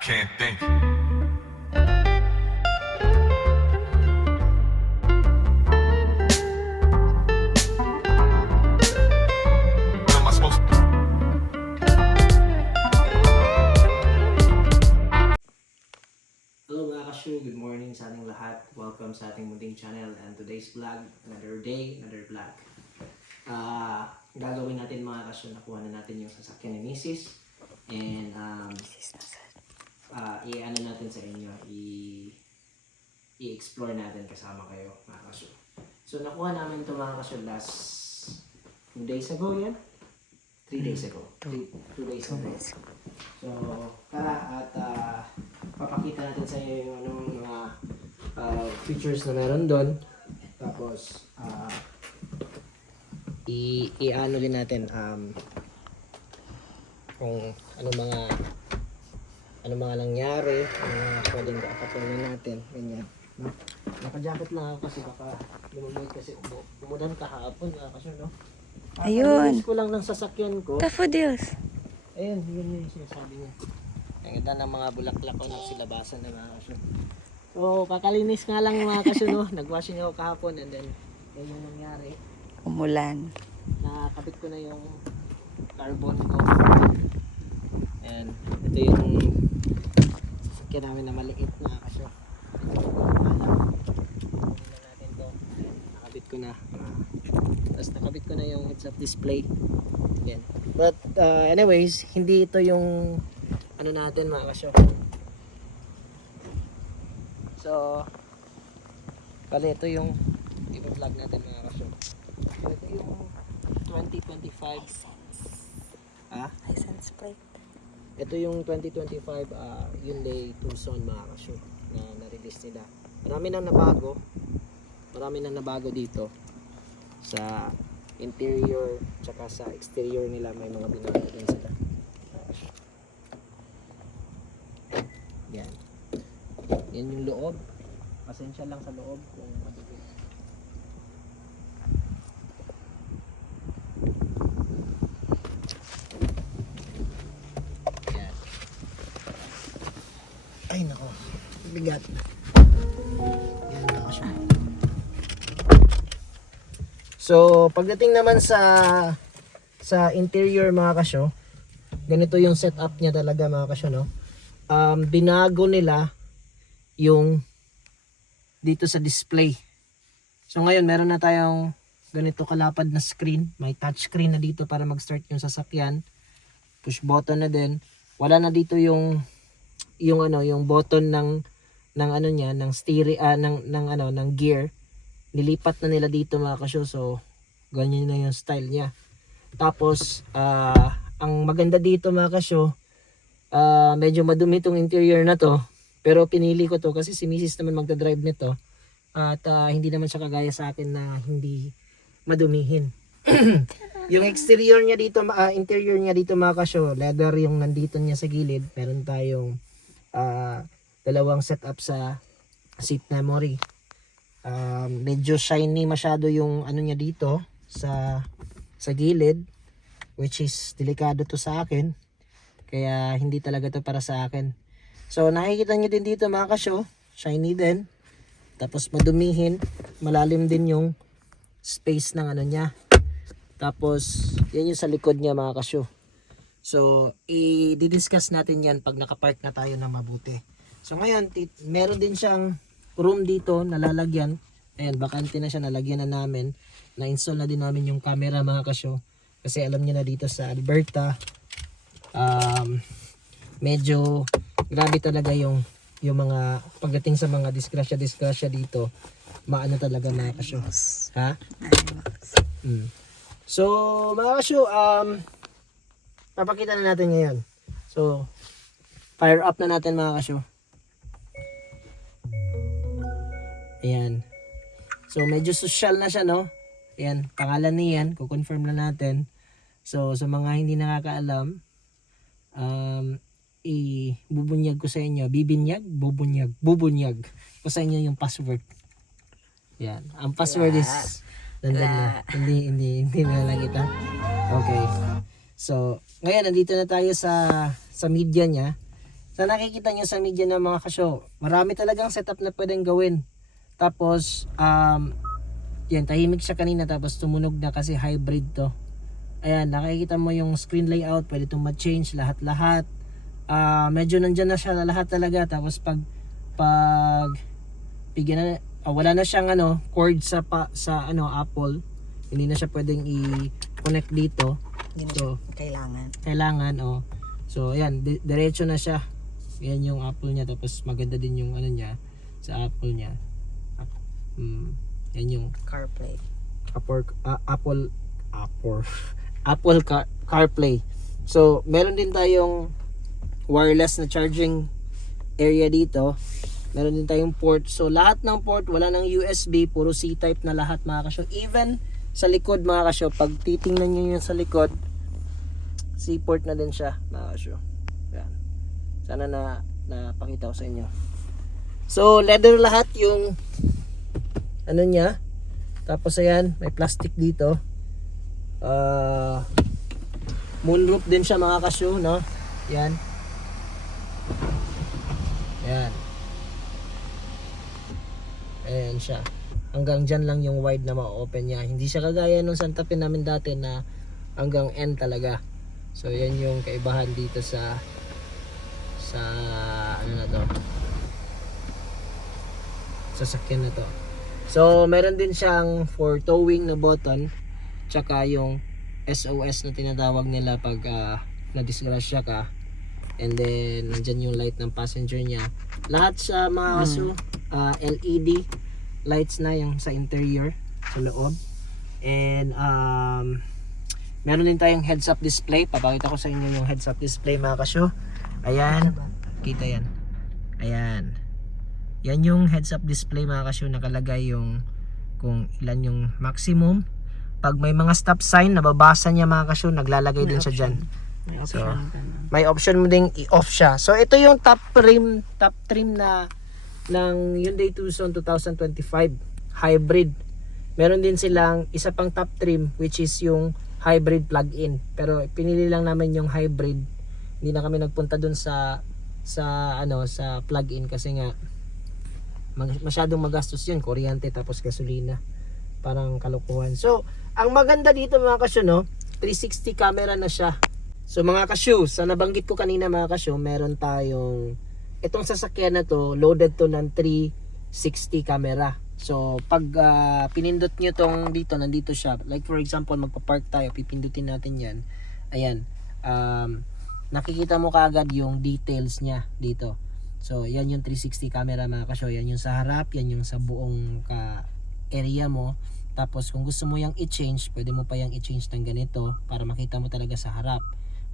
can't think. What am I supposed to? Hello mga kasyu, good morning sa ating lahat. Welcome sa ating munting channel and today's vlog, another day, another vlog. Gagawin natin mga kasyu, nakuha na natin yung sasakyan ni Mrs. And i-ano natin sa inyo, i-explore natin kasama kayo mga kasyu. So nakuha namin ito mga kasyu last 2 days ago yan? 3 days ago. 2 days ago. So, tara at papakita natin sa inyo yung anong mga features na meron doon. Tapos, i-ano din natin kung ano mga nangyari, ano mga pwedeng kapatuloy natin, ganyan. Naka-jacket lang ako kasi baka lumubog kasi umulan kahapon kasi no. Ayun. Ko lang ng sasakyan ko. Daffodils. Ayun, yun yung sinasabi niya. Ang ganda ng mga bulaklak ko na silabasan ng mga kasyo. So, kakalinis nga lang mga kasyo, no? Nag-washing ako kahapon and then, yun yung nangyari. Umulan. Nakakabit ko na yung carbon ko. And ito yung sasakyan namin na maliit na kasyo. Natin to. Nakabit ko na. Tapos nakabit ko na yung heads-up display. Yan. But anyways, hindi ito yung ano natin mga kasyo. So, bali ito yung i-vlog natin mga kasyo. So, ito yung 2025 License plate. ito yung 2025 Hyundai Tucson mga kasyo na na-release nila. Marami nang nabago dito sa interior tsaka sa exterior nila, may mga binago din sila. Yan. Yan yung loob. Pasensya lang sa loob kung madugo. Yan. Ay nako. Bigat. Yan na kasi. So, pagdating naman sa interior mga kasyo, ganito yung setup niya talaga mga kasyo, no? Binago nila yung dito sa display. So, ngayon meron na tayong ganito kalapad na screen. May touch screen na dito para mag-start yung sasakyan. Push button na din. Wala na dito yung button ng ano niya, ng steering ng gear. Nilipat na nila dito mga kasyo, so ganyan na yung style niya. Tapos ang maganda dito mga kasyo, medyo madumi tong interior na to, pero pinili ko to kasi si Mrs. naman magdadrive nito at hindi naman siya kagaya sa akin na hindi madumihin. Yung exterior niya dito, interior niya dito mga kasyo, leather yung nandito niya sa gilid. Meron tayong dalawang setup sa seat memory. Medyo shiny masyado yung ano niya dito sa gilid, which is delikado to sa akin, kaya hindi talaga to para sa akin. So nakikita nyo din dito mga kasyo, shiny din, tapos madumihin, malalim din yung space ng ano niya. Tapos yan yung sa likod niya mga kasyo. So i-discuss natin yan pag nakapark na tayo na mabuti. So ngayon meron din siyang room dito na lalagyan. Ayan, bakante na siya, nalagyan na namin. Na-install na din namin yung camera mga kasyo. Kasi alam niyo na dito sa Alberta, medyo grabe talaga yung mga pagdating sa mga disgrasya dito. Maano talaga mga kasyo. Ha? So mga kasyo, papakita na natin ngayon. So fire up na natin mga kasyo. Ayan. So, medyo social na siya, no? Ayan, pangalan niyan, kukonfirm na natin. So, sa mga hindi nakakaalam, bubunyag ko sa inyo. Bubunyag ko sa inyo yung password. Ayan. Ang password is, nandun na. Hindi na lang kita. Okay. So, ngayon, nandito na tayo sa media niya. Sa nakikita nyo sa media ng mga kasyo, marami talagang setup na pwedeng gawin. Tapos, yan, tahimik siya kanina tapos tumunog na kasi hybrid to. Ayan, nakikita mo yung screen layout, pwede itong ma-change lahat-lahat. Medyo nandyan na siya lahat talaga. Tapos bigyan na, wala na siyang cord sa Apple. Hindi na siya pwedeng i-connect dito. Hindi na So, kailangan. So, ayan, diretso na siya. Yan yung Apple niya. Tapos maganda din yung niya sa Apple niya. Yan yung CarPlay. Apple CarPlay. So, meron din tayong wireless na charging area dito. Meron din tayong port. So, lahat ng port, wala ng USB, puro C-type na lahat mga kasyo. Even sa likod mga kasyo, pag titingnan nyo yun sa likod, C-port na din siya mga kasyo. Yan. Sana napakita ko sa inyo. So, leather lahat yung niya. Tapos ayan, may plastic dito. Moonroof din siya mga kasyo, no? Yan. Yan. Ayan siya. Hanggang dyan lang yung wide na ma-open niya. Hindi siya kagaya nung Santa Fe namin dati na hanggang end talaga. So yan yung kaibahan dito sa sasakyan na to. So meron din siyang for towing na button, tsaka yung SOS na tinatawag nila pag na-disgrasya ka. And then nandyan yung light ng passenger niya. Lahat sa mga kaso LED lights na yung sa interior, sa loob. And meron din tayong heads up display. Papakita ko sa inyo yung heads up display mga kasyo. Ayan, kita yan. Ayan. Yan yung heads up display mga kasyo, nakalagay yung kung ilan yung maximum. Pag may mga stop sign, nababasa niya mga kasyo, naglalagay din siya dyan. So, may option mo ding i-off siya. So, ito yung top trim na ng Hyundai Tucson 2025 hybrid. Meron din silang isa pang top trim which is yung hybrid plug-in. Pero pinili lang namin yung hybrid. Hindi na kami nagpunta dun sa plug-in kasi nga masyadong magastos yun, kuryente tapos gasolina, parang kalokohan. So ang maganda dito mga kasyo, no, 360 camera na siya. So mga kasyo, sa nabanggit ko kanina mga kasyo, meron tayong itong sasakyan na to, loaded to ng 360 camera. So pag pinindot nyo tong dito, nandito siya, like for example magpa-park tayo, pipindutin natin yan, ayan, nakikita mo kaagad yung details niya dito. So, yan yung 360 camera mga kasyo. Yan yung sa harap, yan yung sa buong area mo. Tapos, kung gusto mo yung i-change, pwede mo pa yung i-change ng ganito para makita mo talaga sa harap.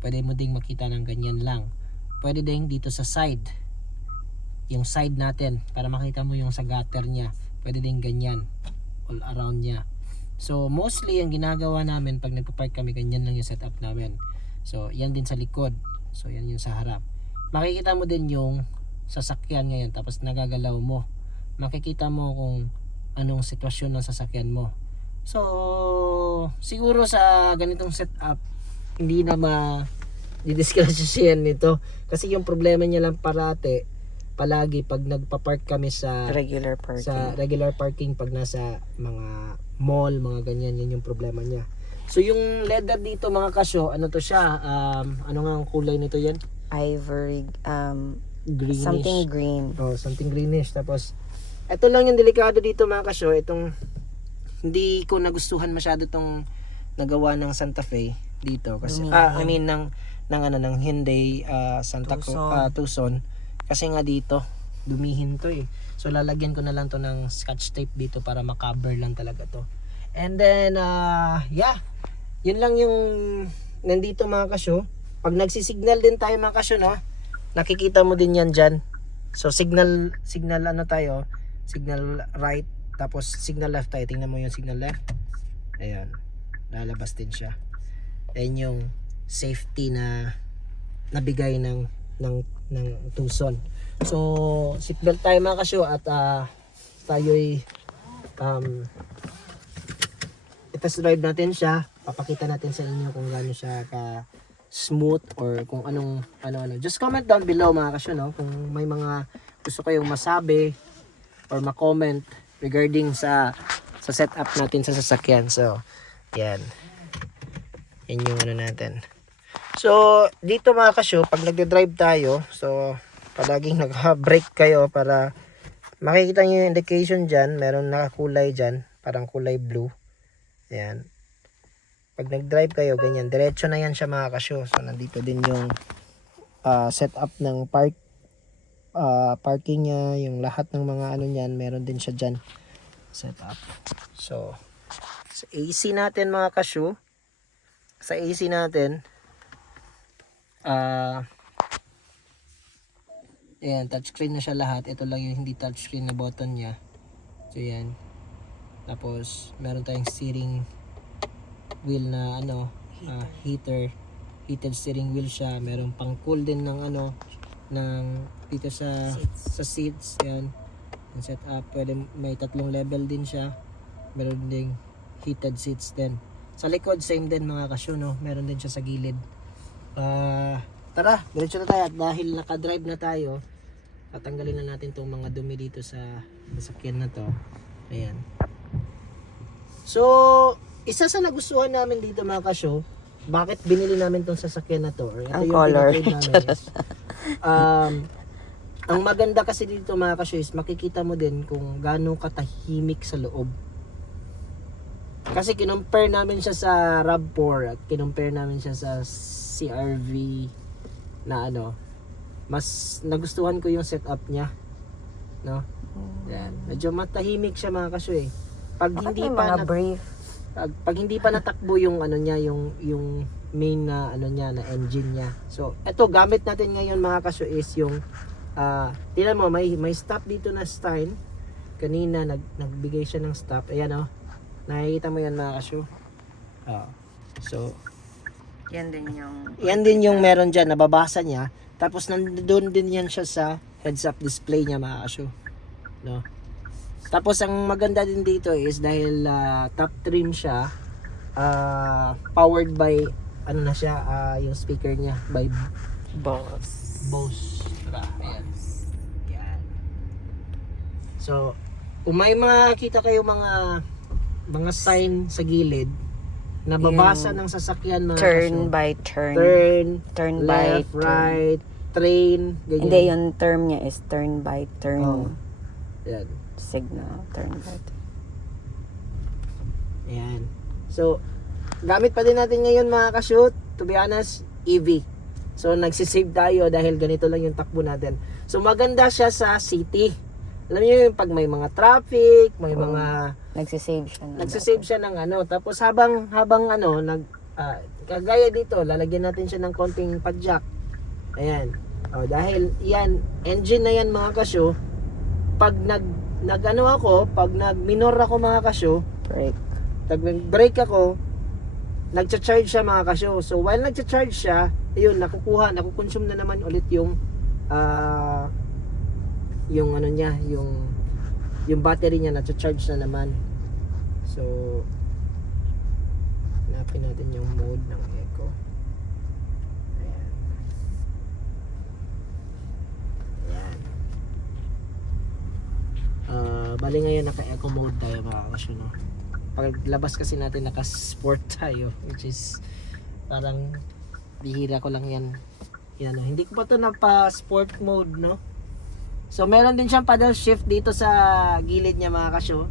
Pwede mo ding makita ng ganyan lang. Pwede ding dito sa side. Yung side natin, para makita mo yung sa gutter niya. Pwede ding ganyan. All around niya. So, mostly, ang ginagawa namin pag nagpa-park kami, ganyan lang yung setup namin. So, yan din sa likod. So, yan yung sa harap. Makikita mo din yung sasakyan ngayon, tapos nagagalaw mo, makikita mo kung anong sitwasyon ng sasakyan mo. So siguro sa ganitong setup hindi na ma-discussion nito kasi yung problema niya lang palagi pag nagpa-park kami sa Regular parking. Pag nasa mga mall, mga ganyan, yun yung problema niya. So yung leather dito mga kasyo, ano to siya, ano nga ang kulay nito yan? Ivory, Greenish. something green. Something greenish. Tapos ito lang yung delikado dito mga kasyo, itong hindi ko nagustuhan masyado itong nagawa ng Santa Fe dito kasi ng Hyundai Tucson kasi nga dito dumihin to eh. So lalagyan ko na lang to ng scotch tape dito para ma-cover lang talaga to. And then yun lang yung nandito mga kasyo. Pag nagsisignal din tayo mga kasyo, no, nakikita mo din yan dyan. So signal tayo, signal right, tapos signal left tayo. Tingnan mo yung signal left. Ayan, lalabas din siya. Ayan yung safety na nabigay ng Tucson. So seatbelt tayo mga kasyo at tayo'y i-test drive natin siya. Papakita natin sa inyo kung gaano siya smooth or kung anong ano. Just comment down below mga kasyo, no? Kung may mga gusto kayong masabi or ma-comment regarding sa setup natin sa sasakyan. So, yan. Yan yung ano natin. So, dito mga kasyo, pag nagde-drive tayo, so, palaging nag-brake kayo para makikita nyo yung indication dyan. Meron nakakulay dyan, parang kulay blue. Ayan. Pag nag-drive kayo, ganyan. Diretso na yan siya mga kasyo. So, nandito din yung setup ng parking niya. Yung lahat ng mga ano niyan, meron din siya dyan. Setup. So, sa AC natin mga kasyo, sa AC natin, ayan, touchscreen na siya lahat. Ito lang yung hindi touchscreen na button niya. So, yan. Tapos, meron tayong steering wheel na heated steering wheel siya. Meron pang cool din ng ng dito sa seats. Yan. Yung setup, pwede may 3 level din siya. Meron ding heated seats din. Sa likod same din mga kasyo, no. Meron din siya sa gilid. Tara, diretso na tayo at dahil naka-drive na tayo, tatanggalin na natin tong mga dumi dito sa sasakyan na to. Ayan. So, isa sa nagustuhan namin dito mga kasyo, bakit binili namin tong sasakyan na to? Or ito Ang yung color. pinatrade namin is, ang maganda kasi dito mga kasyo is makikita mo din kung gaano katahimik sa loob. Kasi kinumpare namin siya sa RAV4 at kinumpare namin siya sa CRV na mas nagustuhan ko yung setup niya, no? Yan. Medyo matahimik siya mga kasyo eh. Pag Bakit hindi may pa mga brief? pag hindi pa natakbo yung niya, yung main na niya na engine niya. So, eto gamit natin ngayon mga kasyo is yung tingnan mo may stop dito na style. Kanina nagbigay siya ng stop. Ayan nakikita mo yan mga kasyo. So, Yan din yung meron dyan, nababasa niya. Tapos nandoon din yan siya sa heads-up display niya mga kasyo. No? Tapos ang maganda din dito is dahil top trim siya, powered by, yung speaker niya, by Bose. Ayan. Yan. So, kung may makita kayo mga sign sa gilid, nababasa ng sasakyan mga turn kasyo. by turn. Turn by Left, turn. right, train, ganyan. Hindi, yung term niya is turn by turn. Oh. Yan. Signal, turn by turn. Ayan. So, gamit pa din natin ngayon mga ka-shoot. To be honest, EV. So, nagsisave tayo dahil ganito lang yung takbo natin. So, maganda siya sa city. Alam niyo yung pag may mga traffic, may mga Nagsisave siya ng tapos habang kagaya dito, lalagyan natin siya ng konting padjak. Ayan. Dahil yan, engine na yan mga kasyo, pag pag nag-minor ako mga kasyo, brake ako, nagcha-charge siya mga kasyo. So while nagcha-charge siya, ayun, nakukonsume na naman ulit yung yung battery niya, nagcha-charge na naman. So, hanapin natin yung mode ng eco. Ayan. Bali ngayon naka-eco mode tayo mga kasyo, no? Paglabas kasi natin naka-sport tayo, which is parang bihira ko lang yan. Hindi ko pa to napa-sport mode, no? So meron din siyang paddle shift dito sa gilid niya mga kasyo.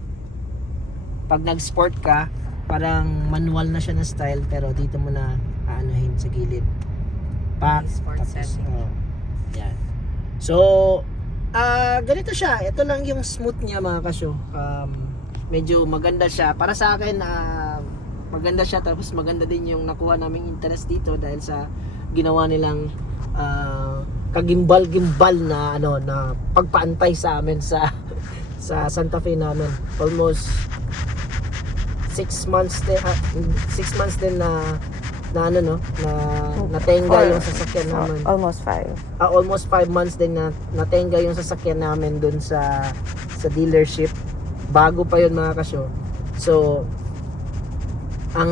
Pag nag-sport ka, parang manual na siya na style, pero dito mo na aanuhin sa gilid. Sport setting. Yan. So, ganito siya. Ito lang yung smooth niya mga kasyo. Medyo maganda siya. Para sa akin, maganda siya. Tapos maganda din yung nakuha naming interest dito dahil sa ginawa nilang kagimbal-gimbal na na pagpaantay sa amin sa Santa Fe namin. Almost 6 months din na natenga yung sasakyan namin. Almost 5. Almost 5 months din na natenga yung sasakyan namin dun sa dealership. Bago pa yun mga kasyo. So ang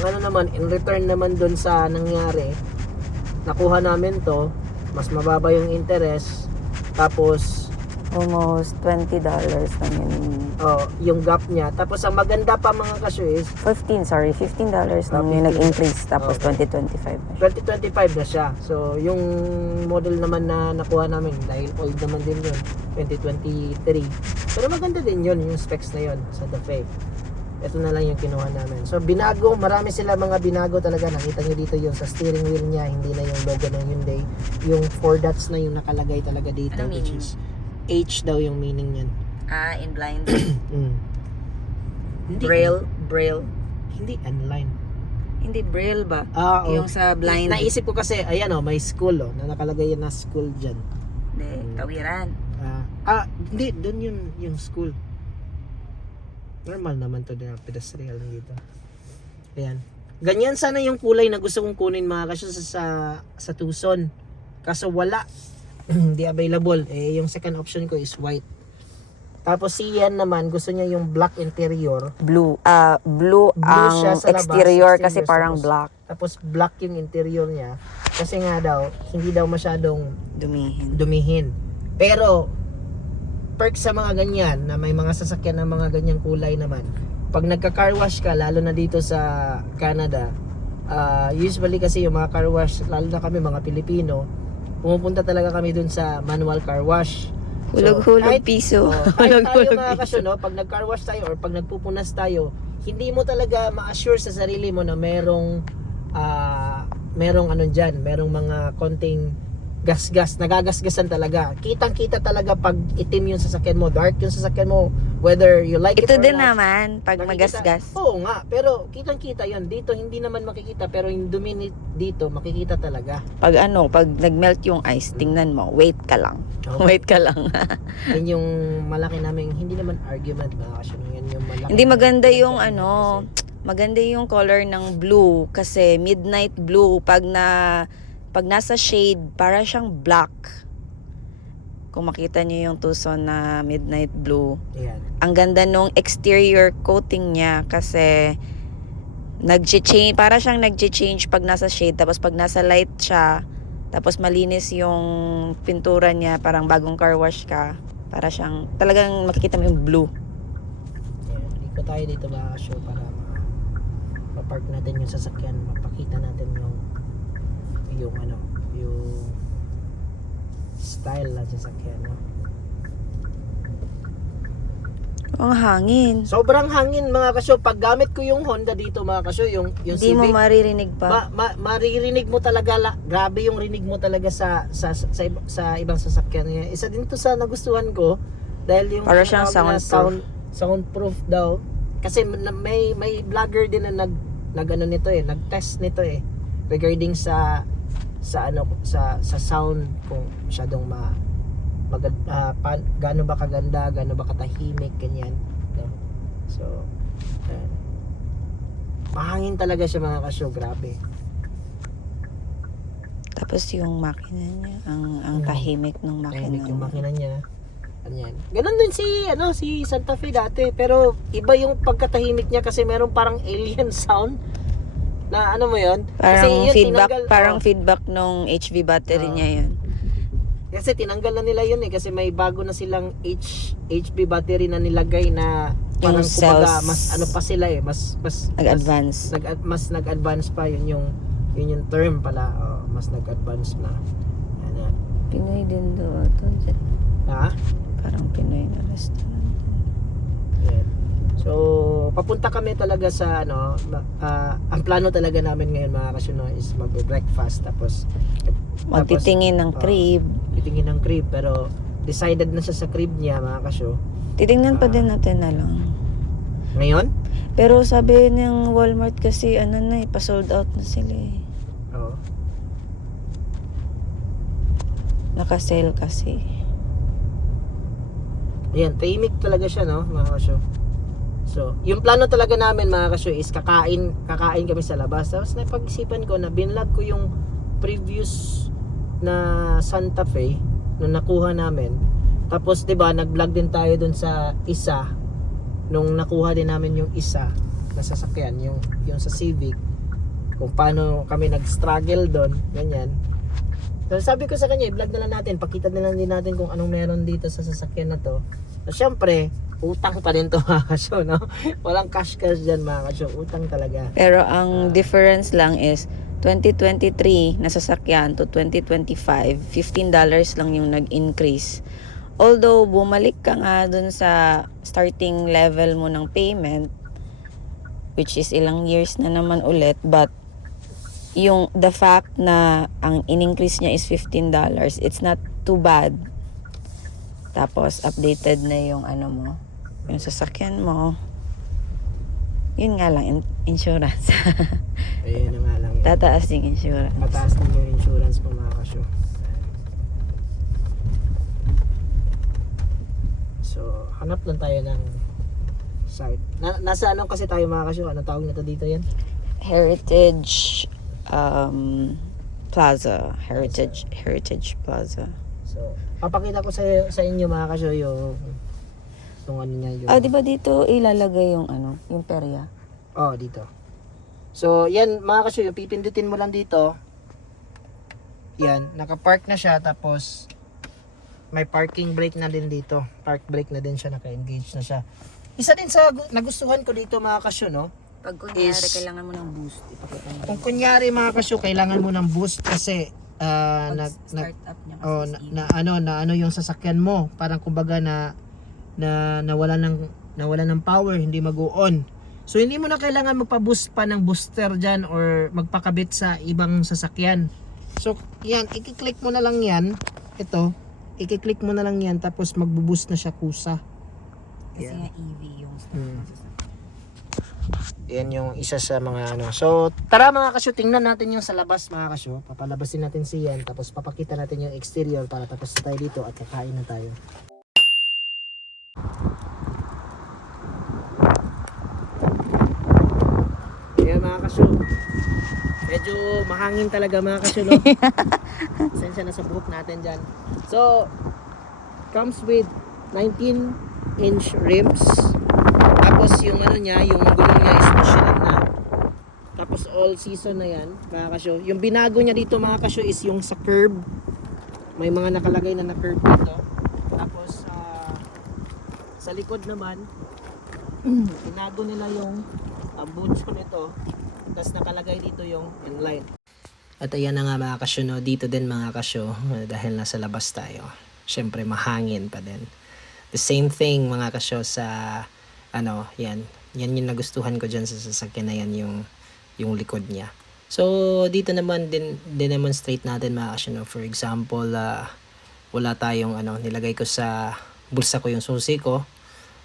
ano naman, in return naman doon sa nangyari, nakuha namin to, mas mababa yung interest, tapos Almost $20 naman. yung gap niya. Tapos ang maganda pa mga kasyo is $15 lang yung 15. nag-increase. Tapos Okay. 2025 na siya. 2025 na siya. So yung model naman na nakuha namin, dahil old naman din yun, 2023. Pero maganda din yun, yung specs na yun sa The Fave. Ito na lang yung kinuha namin. So binago, marami sila mga binago talaga. Nakita nyo dito yung sa steering wheel niya, hindi na yung logo ng Hyundai. Yung 4 dots na yung nakalagay talaga dito, Ano which meaning? is H daw yung meaning niyan. In blind. Mm. Hindi, Braille. hindi online. Hindi braille ba? Yung sa blind. Naisip ko kasi, ayan may school na nakalagay yan na school dyan. Hindi, tawiran. Hindi, doon yung school. Normal naman to din ang pedestrian dito. Ayan. Ganyan sana yung kulay na gusto kong kunin mga kasyo sa Tucson. Kaso wala. Hindi available. Yung second option ko is white. Tapos si Ian naman, gusto niya yung black interior. Blue ang siya sa labas, exterior kasi exterior, parang tapos- black. Tapos black yung interior niya. Kasi nga daw, hindi daw masyadong dumihin. Pero, perk sa mga ganyan, na may mga sasakyan ng mga ganyang kulay naman, pag nagka-car wash ka, lalo na dito sa Canada, usually kasi yung mga car wash, lalo na kami mga Pilipino, pumupunta talaga kami dun sa manual car wash. Hulog-hulog piso. Kahit tayo mga kasyo, pag nag-car wash tayo or pag nagpupunas tayo, hindi mo talaga ma-assure sa sarili mo na merong merong mga konting gas-gas, nagagasgasan talaga. Kitang-kita talaga pag itim yung sasakyan mo, dark yung sasakyan mo, whether you like it or Ito din not. naman, pag Makikita- magasgas. Oo nga, pero kitang-kita yun. Dito hindi naman makikita, pero yung dumi dito makikita talaga. Pag nag-melt yung ice, tingnan mo, wait ka lang. Okay. Wait ka lang. Yan yung malaki namin, hindi naman argument ba kasi yan yung malaki. Hindi maganda namin yung kasi- maganda yung color ng blue kasi midnight blue pag nasa shade para siyang black. Kung makita niyo yung Tucson na midnight blue, Ayan. ang ganda nung exterior coating niya kasi nag-change, para siyang nag-change pag nasa shade, tapos pag nasa light siya, tapos malinis yung pintura niya, parang bagong car wash ka, para siyang talagang makikita mo yung blue. Ayan. Ikot tayo dito mga show para ma-park natin yung sasakyan, mapakita natin yung style ng sasakyan, no? Ang hangin. Sobrang hangin mga kasyo. Pag gamit ko yung Honda dito mga kasyo, yung Hindi mo Civic, maririnig pa. maririnig mo talaga, grabe yung rinig mo talaga sa ibang sasakyan niya. Isa din to sa nagustuhan ko dahil yung Para siyang tinatawag na soundproof. soundproof daw. Kasi may vlogger din na nag-ano nito nag-test nito regarding sa sound, kung masyadong gaano ba kaganda, gaano ba katahimik, ganyan, no? So mahangin talaga siya mga kasyo, grabe. Tapos yung makina niya, ang tahimik ng makina. Tahimik yung makina niya. Ganyan. Ganon din si Santa Fe dati, pero iba yung pagkatahimik niya kasi meron parang alien sound na ano mo yun? Parang yun, feedback, tinanggal, feedback nung HV battery Oo. niya yun. Kasi tinanggal na nila yun kasi may bago na silang HB battery na nilagay na parang Yung kumbaga cells. mas ano pa sila mas Nag-advance. mas nag-advance pa yun yung term pala. Mas nag-advance na. Ano? Pinoy din doon. Ha? Parang Pinoy na restaurant. Ayan. So, papunta kami talaga sa ang plano talaga namin ngayon mga kasyo is mag-breakfast tapos Magtitingin ng crib. titingin ng crib, pero decided na siya sa crib niya mga kasyo. Titingnan pa din natin na lang. Ngayon? Pero sabi ng Walmart kasi pa-sold out na sila eh. Oo. Naka-sale kasi. Ayan, tahimik talaga siya, no, mga kasyo. So, yung plano talaga namin mga kasyo is kakain kami sa labas. Tapos napag-isipan ko na binlog ko yung previous na Santa Fe nung nakuha namin. Tapos 'di ba, nag-vlog din tayo dun sa isa nung nakuha din namin yung isa. na sasakyan, yung sa Civic, kung paano kami nag-struggle doon, ganyan. So sabi ko sa kanya, i-vlog na lang natin, pakita na lang din natin kung anong meron dito sa sasakyan na to. So syempre, utang pa din to mga kasyo, no? Walang cash dyan mga kasyo, utang talaga. Pero ang difference lang is 2023 na sasakyan to 2025, $15 lang yung nag-increase. Although bumalik ka nga dun sa starting level mo ng payment, which is ilang years na naman ulit, but yung the fact na ang in-increase niya is $15, it's not too bad. Tapos updated na yung ano mo, yung sasakyan mo. Yun nga lang, insurance. Ayun na nga lang. Tataas yung insurance. Mataas din yung insurance mo mga kasyo. So, hanap lang tayo ng site. Nasa anong kasi tayo mga kasyo? Anong tawag na to dito yan? Heritage Plaza. Heritage Plaza. So, papakita ko sa inyo mga kasyo yung ano niya yung... Di ba dito ilalagay yung ano, yung perya? Oh, dito. So, yan mga kasyo, yung pipindutin mo lang dito. Yan, naka-park na siya tapos may parking brake na din dito. Park brake na din siya, naka-engage na siya. Isa din sa nagustuhan ko dito mga kasyo, no? Pag kunyari Is- kailangan mo ng boost, ipakita mo. Kung kunyari mga kasyo, kailangan mo ng boost kasi Start up niya kasi oh, is na ano yung sasakyan mo, parang kumbaga na nawala ng power, hindi mag-on. So hindi mo na kailangan magpa-boost pa ng booster diyan or magpakabit sa ibang sasakyan. So yan, i-click mo na lang yan. Ito, i-click mo na lang yan tapos magbo-boost na siya kusa. kasi Yan. nga EV yung start Hmm. ng sasakyan. Yan yung isa sa mga ano. So, tara mga kasyo, tingnan natin yung sa labas mga kasyo. Papalabasin natin siyan, tapos papakita natin yung exterior para tapos na tayo dito at kakain na tayo. Ayan mga kasyo. Medyo mahangin talaga mga kasyo, no? Sensya na sa buhok natin dyan. So, comes with 19-inch rims. Tapos yung ano niya, yung gulong niya is Michelin na. Tapos all season na yan, mga kasyo. Yung binago niya dito mga kasyo is yung sa curb. May mga nakalagay na curb dito. Tapos sa likod naman, binago nila yung buncho nito. Tapos nakalagay dito yung light. At ayan na nga mga kasyo, no? Dito din mga kasyo, dahil nasa labas tayo. Syempre mahangin pa din. The same thing mga kasyo sa ano, yan yung nagustuhan ko dyan sa sasakyan na yan, yung likod niya. So dito naman demonstrate natin mga kasyo, no? For example, wala tayong ano, nilagay ko sa bulsa ko yung susi ko.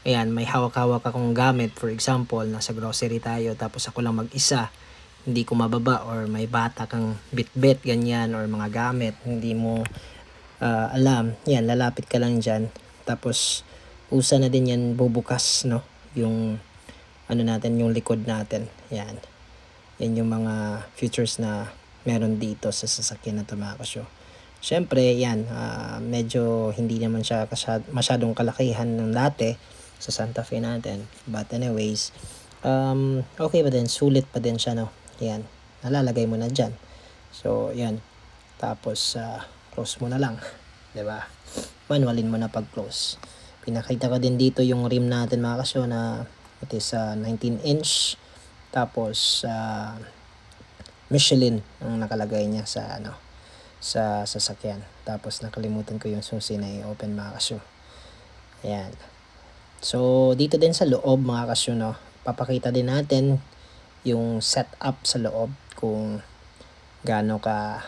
Ayan, may hawak-hawak akong gamit. For example, nasa grocery tayo tapos ako lang mag-isa, hindi ko mababa, or may bata kang bit-bit ganyan or mga gamit hindi mo alam, yan, lalapit ka lang dyan. Tapos usa na din yan bubukas, no? Yung ano natin, yung likod natin. Yan yung mga features na meron dito sa sasakyan na to mga kasyo. Syempre yan, medyo hindi naman siya masyadong kalakihan ng dati sa Santa Fe natin, but anyways, okay pa din, sulit pa din siya, no? Yan, nalalagay mo na dyan. So yan, tapos close mo na lang, 'di ba? Manualin mo na pag close. Pinakita ko din dito yung rim natin mga kasyo, na it is 19-inch. Tapos Michelin ang nakalagay niya sa ano, sa sasakyan. Tapos nakalimutan ko yung susi na i-open mga kasyo. Ayan. So dito din sa loob mga kasyo, no, papakita din natin yung setup sa loob, kung gaano ka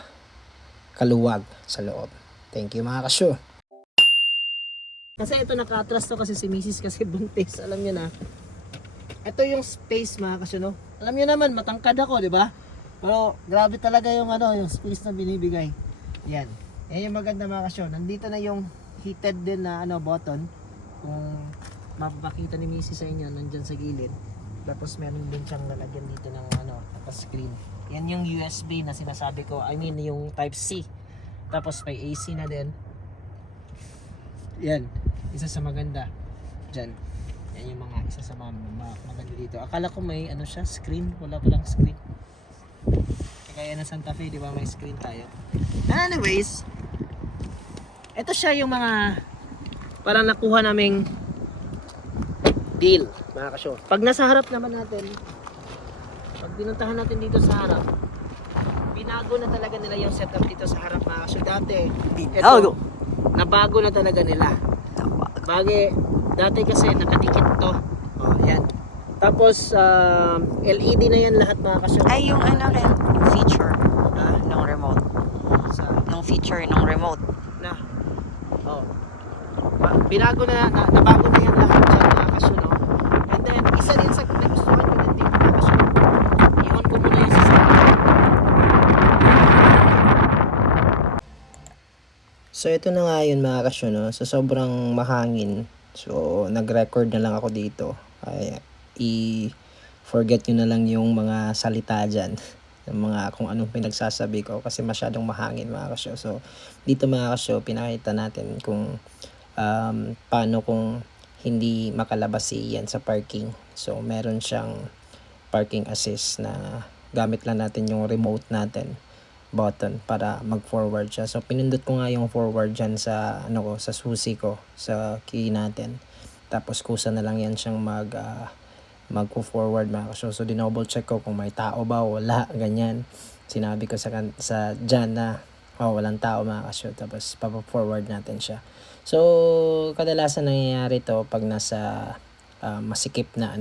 kaluwag sa loob. Thank you mga kasyo. Kasi ito naka-atras to kasi si Mrs. kasi buntis, alam niyo na. Ito yung space mga kasyo, no. Alam niyo naman, matangkad ako, di ba? Pero grabe talaga yung ano, yung space na binibigay. Yan. Yan yung maganda mga kasyo. Nandito na yung heated din na ano, button. Kung mapapakita ni Mrs. sa inyo, nandyan sa gilid. Tapos meron din siyang lalagyan dito ng ano, screen. Yan yung USB na sinasabi ko. I mean yung type C. Tapos may AC na din. Yan. Isa sa maganda dyan. Yan yung mga isa sa mga maganda dito. Akala ko may ano siya, screen. Wala palang screen. Kaya na Santa Fe, di ba may screen tayo. Anyways, ito siya yung mga parang nakuha naming deal, mga kasyo. Pag nasa harap naman natin, pag pinuntahan natin dito sa harap, binago na talaga nila yung setup dito sa harap, mga kasyo. Dati, ito, nabago na talaga nila. Dati kasi nakadikit to. Oh, yan. Tapos, LED na yan lahat, mga kasyo. Ay, yung ano rin, yung feature ng remote. Sa, Yung feature ng remote. na. Oh. Binago na, nabago na yan lahat dyan, mga kasyo, no? And then, isa din sa nagustuhan ko din dito, mga kasyo. I-on ko muna yung sasakyan. So, ito na nga yun, mga kasyo, no? So, sobrang mahangin. So, nag-record na lang ako dito. Ay, i-forget nyo na lang yung mga salita dyan. Yung mga kung anong pinagsasabi ko kasi masyadong mahangin, mga kasyo. So, dito, mga kasyo, pinakita natin kung paano kung hindi makalabas si Ian sa parking. So, meron siyang parking assist na gamit lang natin yung remote natin button para mag-forward siya. So, pinindot ko nga yung forward dyan sa, sa susi ko, sa key natin. Tapos, kusa na lang yan siyang mag-forward, mga kasyo. So, dinouble check ko kung may tao ba, wala, ganyan. Sinabi ko sa dyan na, walang tao, mga kasyo. Tapos, papa-forward natin siya. So, kadalasan nangyayari to pag nasa masikip na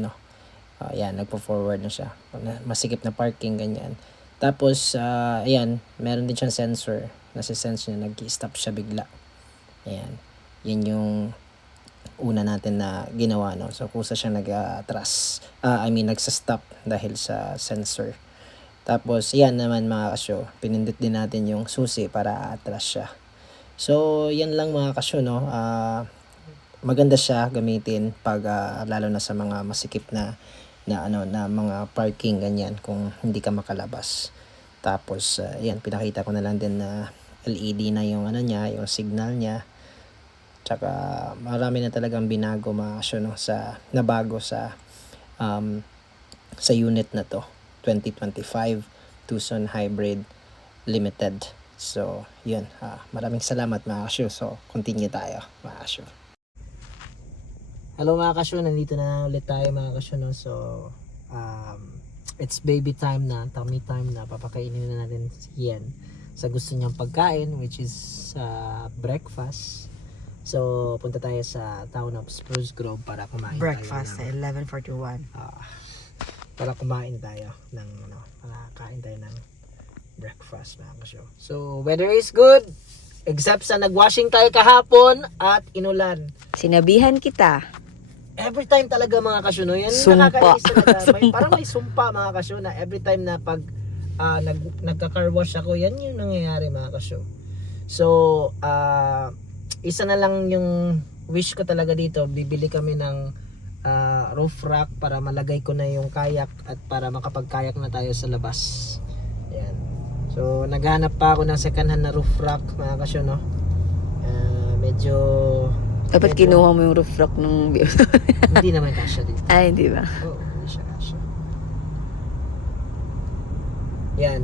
yan, nagpo-forward na siya. Pag masikip na parking, ganyan. Tapos, ayan, meron din siyang sensor. Nasi-sense niya, nag-stop siya bigla. Ayan. Yan yung una natin na ginawa, no? So, kusa siya nag-atras. Nagsa-stop dahil sa sensor. Tapos, yan naman, mga kasyo. Pinindot din natin yung susi para atras siya. So, yan lang, mga kasyo, no? Maganda siya gamitin pag lalo na sa mga masikip na mga parking, ganyan, kung hindi ka makalabas. Tapos, yan, pinakita ko na lang din na LED na yung niya, yung signal niya. Tsaka, marami na talagang binago, mga kasyo, no? Nabago sa unit na to. 2025 Tucson Hybrid Limited. So, yun. Maraming salamat, mga kasyo. So, continue tayo, mga kasyo. Hello, mga kasyo. Nandito na ulit tayo, mga kasyo, no? So, it's baby time na, tummy time na. Papakainin na natin si Ian sa gusto niyang pagkain, which is breakfast. So, punta tayo sa town of Spruce Grove para kumain Breakfast tayo. sa 11:41. Para kumain tayo ng, para kain tayo ng breakfast, mga kasyo. So, weather is good. Except sa nagwashing tayo kahapon at inulan. Sinabihan kita. Every time talaga, mga kasyo, no? Yan Sumpa. nakakainis talaga. Parang may sumpa, mga kasyo, na every time na pag nagka-car wash ako, yan yung nangyayari, mga kasyo. So, isa na lang yung wish ko talaga dito. Bibili kami ng roof rack para malagay ko na yung kayak at para makapag-kayak na tayo sa labas. Yan. So, naghanap pa ako ng second hand na roof rack, mga kasyo, no? Medyo Dapat kinuha mo yung roof rack nung... hindi naman kasya dito. Ay, hindi ba? Oo, hindi siya kasya. Yan,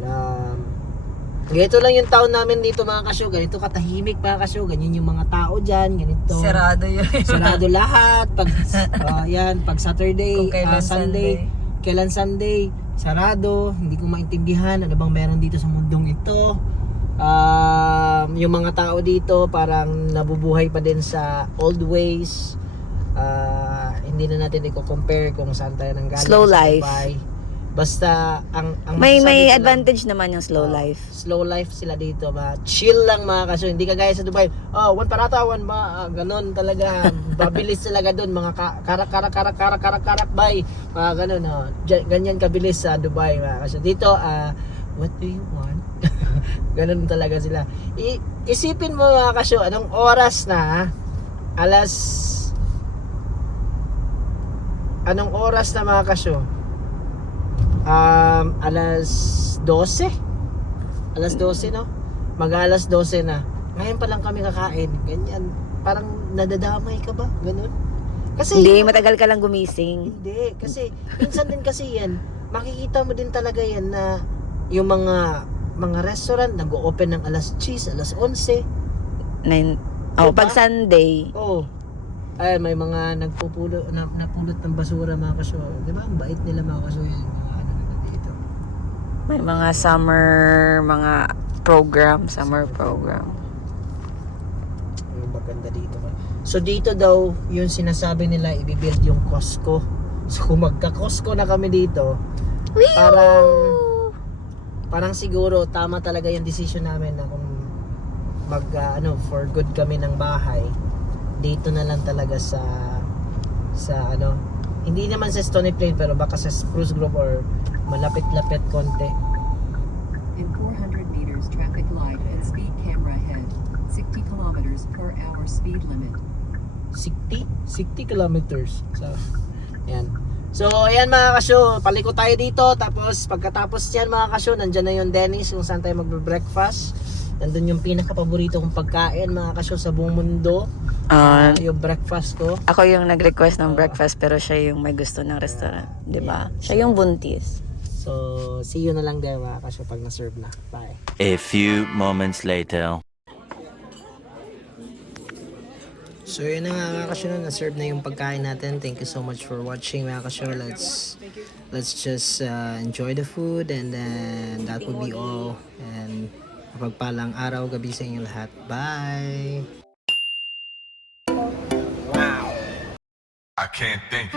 ganito lang yung taon namin dito, mga kasyo. Ganito katahimik, mga kasyo. Ganyan yung mga tao dyan. Ganito. Sarado yun. Sarado lahat. Pag, pag Saturday, Kung kailan Sunday. Kailan Sunday, sarado. Hindi ko maintindihan ano bang meron dito sa mundong ito. Yung mga tao dito parang nabubuhay pa din sa old ways. Hindi na natin i-compare kung saan tayo nanggaling. Slow sa life. Dubai. Basta ang May masasabi ko lang, advantage naman yung slow life. slow life sila dito, chill lang, mga kasyo. Hindi kagaya sa Dubai. One parata, one ganon talaga. Babilis talaga doon, mga karak bay. Mga ganon, ganyan kabilis sa Dubai, mga kasyo. Dito, what do you want? Ganon talaga sila. Isipin mo, mga kasyo, anong oras na? Anong oras na, mga kasyo? Alas 12. Alas 12, no? Mag-alas 12 na. Ngayon pa lang kami kakain. Ganyan. Parang nadadamay ka ba? Ganun. Kasi Hindi, matagal ka lang gumising. hindi, kasi minsan din kasi yan, makikita mo din talaga yan na yung mga restaurant nag-o-open ng alas 10, alas 11. Oh, Diba? pag Sunday, Oh. Ay, may mga napulot ng basura mga kasyo. Di ba? Ang bait nila mga kasyo yun. Mga ano na dito. may mga mga summer program. Ang maganda dito. So dito daw, yung sinasabi nila, ibibuild yung Costco. So kung magka-Costco na kami dito, parang siguro tama talaga yung decision namin na kung for good kami ng bahay, dito na lang talaga sa hindi naman sa Stony Plain pero baka sa Spruce Grove or malapit-lapit konti. In 400 meters, traffic light and speed camera ahead. 60 kilometers per hour speed limit. 60 kilometers. So, ayan. So, ayan mga kasyo, paliko tayo dito. Tapos, pagkatapos yan mga kasyo, nandyan na yung Dennis kung saan tayo magbe-breakfast. Nandun yung pinaka-paborito kong pagkain mga kasyo sa buong mundo. Yung breakfast ko. Ako yung nag-request ng breakfast pero siya yung may gusto ng restaurant, 'di ba? Siya yung buntis. So, see you na lang din mga kasyo pag na-serve na. Bye. A few moments later. So yun na nga mga kasyo, na-serve na yung pagkain natin. Thank you so much for watching mga kasyo. Let's just enjoy the food and then that will be all. And mapagpalang araw, gabi sa inyo lahat. Bye! I can't think.